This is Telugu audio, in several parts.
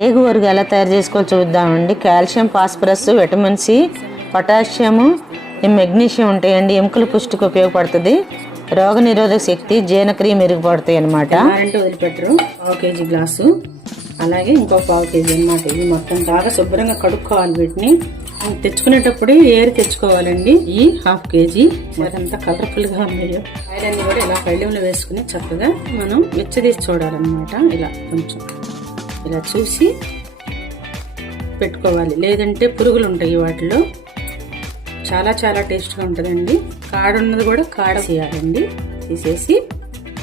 రేగువరుగు ఎలా తయారు చేసుకోవాలో చూద్దామండి. Calcium, phosphorus, vitamin C, potassium, magnesium ఉంటాయండి. ఎముకల పుష్టికి ఉపయోగపడుతుంది. రోగ నిరోధక శక్తి, జీర్ణక్రియ మెరుగుపడతాయి అన్నమాట. అంటే వదిలిపెట్టరు. 1/2 కేజీ గ్లాసు, అలాగే ఇంకో 1/2 కేజీ అనమాట. ఇది మొత్తం బాగా శుభ్రంగా కడుక్కోవాలి. వీటిని తెచ్చుకునేటప్పుడే ఏరి తెచ్చుకోవాలండి. ఈ 1/2 కేజీ మరంతా కలర్ఫుల్ గా ఉన్నాయో. ఐరన్ కూడా ఇలా పళ్ళెంలో వేసుకుని చక్కగా మనం వెచ్చదీసి చూడాలన్నమాట. ఇలా కొంచెం ఇలా చూసి పెట్టుకోవాలి, లేదంటే పురుగులు ఉంటాయి వాటిలో. చాలా చాలా టేస్ట్గా ఉంటుందండి. కాడ ఉన్నది కూడా కాడ తీయాలండి. తీసేసి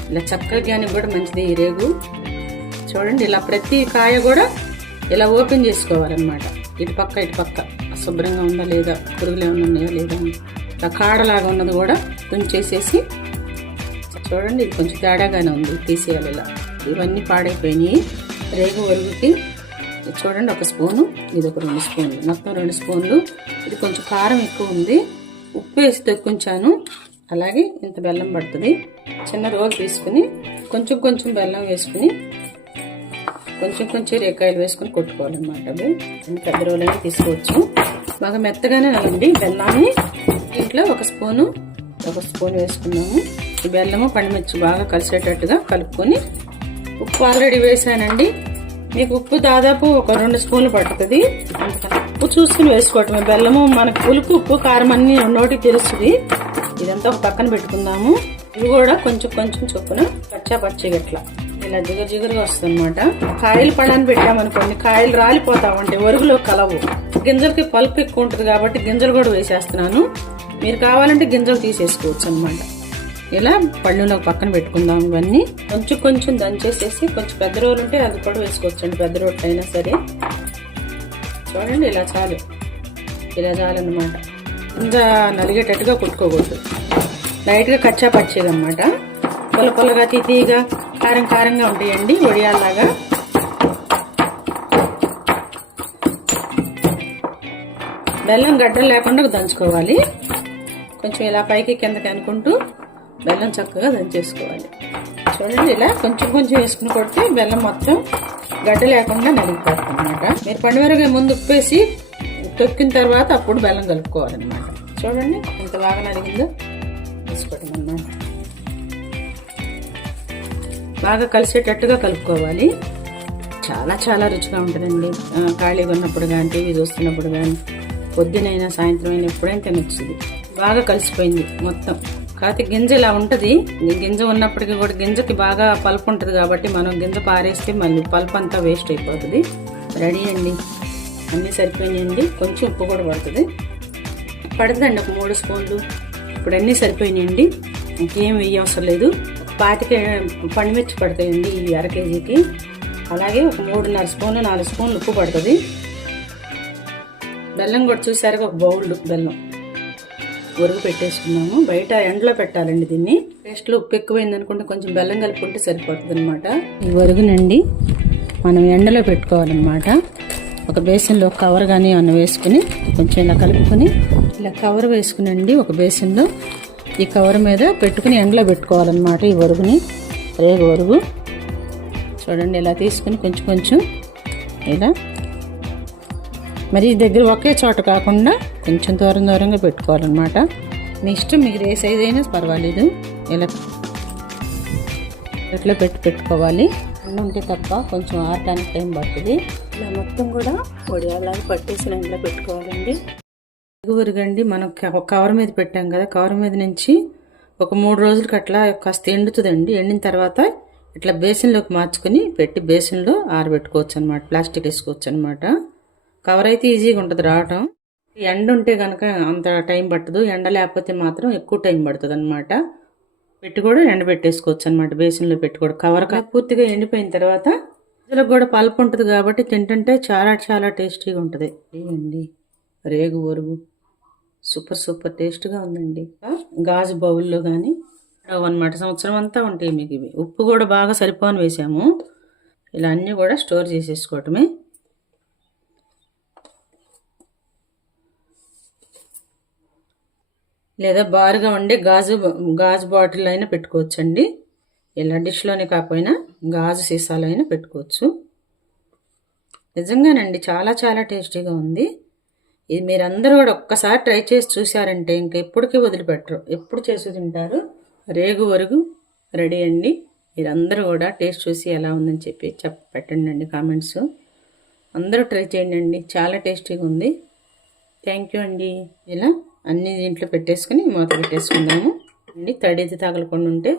ఇలా చక్కగానికి కూడా మంచిది ఈ రేగు. చూడండి, ఇలా ప్రతి కాయ కూడా ఇలా ఓపెన్ చేసుకోవాలన్నమాట. ఇటు పక్క శుభ్రంగా ఉందా లేదా, పురుగులు ఏమైనా ఉన్నాయా లేదా, ఇలా కాడలాగా ఉన్నది కూడా తుంచేసేసి చూడండి. ఇది కొంచెం తేడాగానే ఉంది, తీసేయాలి. ఇలా ఇవన్నీ పాడైపోయినాయి. రేగు వరుగుకి చూడండి, 1 స్పూను, ఇది ఒక 2 స్పూన్లు, మొత్తం 2 స్పూన్లు. ఇది కొంచెం కారం ఎక్కువ ఉంది, ఉప్పు వేసి తొక్కించాను. అలాగే ఇంత బెల్లం పడుతుంది. చిన్న రోలు తీసుకుని కొంచెం కొంచెం బెల్లం వేసుకుని కొంచెం రేకాయలు వేసుకుని కొట్టుకోవాలన్నమాట. అది పెద్ద రోలైనా తీసుకోవచ్చు. బాగా మెత్తగానే నలండి బెల్లాన్ని. దీంట్లో 1 స్పూన్ వేసుకున్నాము. ఈ బెల్లము పండుమిర్చి బాగా కలిసేటట్టుగా కలుపుకొని, ఉప్పు ఆల్రెడీ వేసానండి. మీకు ఉప్పు దాదాపు ఒక 2 స్పూన్లు పడుతుంది. ఉప్పు చూసుకుని వేసుకోవటమే. బెల్లము మనకు పులుపు, ఉప్పు, కారం అన్ని నోటికి తెలుస్తుంది. ఇదంతా ఒక పక్కన పెట్టుకుందాము. ఇవి కూడా కొంచెం చొప్పున పచ్చిగా ఇట్లా ఇలా జిగురుగా వస్తుంది అనమాట. కాయలు పడాన్ని పెట్టామనుకోండి, కాయలు రాలిపోతా ఉంటాయి, వరుగులో కలవు. గింజలకి పల్పు ఎక్కువ ఉంటుంది కాబట్టి గింజలు కూడా వేసేస్తున్నాను. మీరు కావాలంటే గింజలు తీసేసుకోవచ్చు అనమాట. ఇలా పళ్ళులో పక్కన పెట్టుకుందాం. ఇవన్నీ కొంచెం దంచేసేసి, కొంచెం పెద్ద రోలు ఉంటే అది కూడా వేసుకోవచ్చండి, పెద్ద రోట్లు అయినా సరే. చూడండి, ఇలా చాలన్నమాట. ఇంకా నలిగేటట్టుగా కుట్టుకోకూడదు. లైట్గా కచ్చా పచ్చేది అనమాట. పొలగా తీగా కారంగా ఉంటాయండి, వడియాల్లాగా. బెల్లం గడ్డలు లేకుండా దంచుకోవాలి. కొంచెం ఇలా పైకి కిందకి అనుకుంటూ బెల్లం చక్కగా దంచేసుకోవాలి. చూడండి, ఇలా కొంచెం వేసుకుని కొడితే బెల్లం మొత్తం గడ్డ లేకుండా నలిగిపోతుంది అనమాట. మీరు పండుగ ముందు ఉప్పేసి తొక్కిన తర్వాత అప్పుడు బెల్లం కలుపుకోవాలన్నమాట. చూడండి ఎంత బాగా నలిగిందో వేసుకోవడం అన్నమాట. బాగా కలిసేటట్టుగా కలుపుకోవాలి. చాలా చాలా రుచిగా ఉంటుందండి. ఖాళీగా ఉన్నప్పుడు కానీ, టీవీ చూస్తున్నప్పుడు కానీ, పొద్దునైనా సాయంత్రం అయినా ఎప్పుడైనా తినొచ్చింది. బాగా కలిసిపోయింది మొత్తం. కాకపోతే గింజ ఇలా ఉంటుంది. గింజ ఉన్నప్పటికీ కూడా గింజకి బాగా పల్పు ఉంటుంది కాబట్టి మనం గింజ పారేస్తే మళ్ళీ పల్పు అంతా వేస్ట్ అయిపోతుంది. రెడీ అండి, అన్నీ సరిపోయినాయండి. కొంచెం ఉప్పు కూడా పడుతుందండి, ఒక 3 స్పూన్లు. ఇప్పుడు అన్నీ సరిపోయినాయండి, ఇంకేం వేయ అవసరం లేదు. 25 పండుమిర్చి పడతాయండి ఈ 1/2 కేజీకి. అలాగే ఒక 3.5 స్పూన్లు 4 స్పూన్లు ఉప్పు పడుతుంది. బెల్లం కూడా చూసారు, ఒక బౌల్ బెల్లం వరుగు పెట్టేసుకున్నాము. బయట ఎండలో పెట్టాలండి దీన్ని. టేస్ట్లో ఉప్పు ఎక్కువైంది అనుకుంటే కొంచెం బెల్లం కలుపుకుంటే సరిపోతుంది అనమాట. ఈ వరుగునండి మనం ఎండలో పెట్టుకోవాలన్నమాట. ఒక బేసిన్లో కవర్ కానీ అన్న వేసుకుని కొంచెం ఇలా కలుపుకొని, ఇలా కవర్ వేసుకునండి ఒక బేసిన్లో. ఈ కవర్ మీద పెట్టుకుని ఎండలో పెట్టుకోవాలన్నమాట ఈ వరుగుని, రేగు వరుగు. చూడండి, ఇలా తీసుకుని కొంచెం ఇలా, మరి దగ్గర ఒకే చోట కాకుండా కొంచెం దూరంగా పెట్టుకోవాలన్నమాట. మీ ఇష్టం, మీకు ఏ సైజ్ అయినా పర్వాలేదు. ఇలా ఇట్లా పెట్టుకోవాలి. అన్నం ఉంటే తప్ప కొంచెం ఆరడానికి టైం పడుతుంది. ఇలా మొత్తం కూడా వడియాలాగా పట్టేసి ఇంట్లో పెట్టుకోవాలండి. వరుగండి మనం కవర్ మీద పెట్టాం కదా, కవర్ మీద నుంచి ఒక 3 రోజులకి అట్లా కాస్త ఎండుతుందండి. ఎండిన తర్వాత ఇట్లా బేసిన్లోకి మార్చుకుని పెట్టి బేసిన్లో ఆరబెట్టుకోవచ్చు అనమాట. ప్లాస్టిక్ వేసుకోవచ్చు అనమాట. కవర్ అయితే ఈజీగా ఉంటుంది రావటం. ఎండ ఉంటే కనుక అంత టైం పట్టదు, ఎండ లేకపోతే మాత్రం ఎక్కువ టైం పడుతుంది అనమాట. పెట్టి కూడా ఎండబెట్టేసుకోవచ్చు అనమాట. బేసిన్లో పెట్టి కూడా కవర్ పూర్తిగా ఎండిపోయిన తర్వాత ఇందులో కూడా పల్పు ఉంటుంది కాబట్టి తింటుంటే చాలా చాలా టేస్టీగా ఉంటుంది. ఇవ్వండి రేగు వరుగు సూపర్ టేస్ట్గా ఉందండి. గాజు బౌల్లో కానీ అనమాట, సంవత్సరం అంతా ఉంటాయి మీకు ఇవి. ఉప్పు కూడా బాగా సరిపోని వేసాము. ఇలా అన్నీ కూడా స్టోర్ చేసేసుకోవటమే. లేదా బారుగా ఉండే గాజు బాటిల్ అయినా పెట్టుకోవచ్చండి. ఇలా డిష్లోనే కాకపోయినా గాజు సీసాలు అయినా పెట్టుకోవచ్చు. నిజంగానండి చాలా చాలా టేస్టీగా ఉంది. ఇది మీరందరూ కూడా ఒక్కసారి ట్రై చేసి చూసారంటే ఇంక ఎప్పటికీ వదిలిపెట్టరు, ఎప్పుడు చేసి తింటారు. రేగు వరుగు రెడీ అండి. మీరందరూ కూడా టేస్ట్ చూసి ఎలా ఉందని చెప్పి పెట్టండి అండి కామెంట్స్. అందరూ ట్రై చేయండి అండి, చాలా టేస్టీగా ఉంది. థ్యాంక్ యూ అండి. ఇలా అన్ని దీంట్లో పెట్టేసుకుని మూత పెట్టేసుకుందాము అండి. తడిది తగలకుండా ఉంటే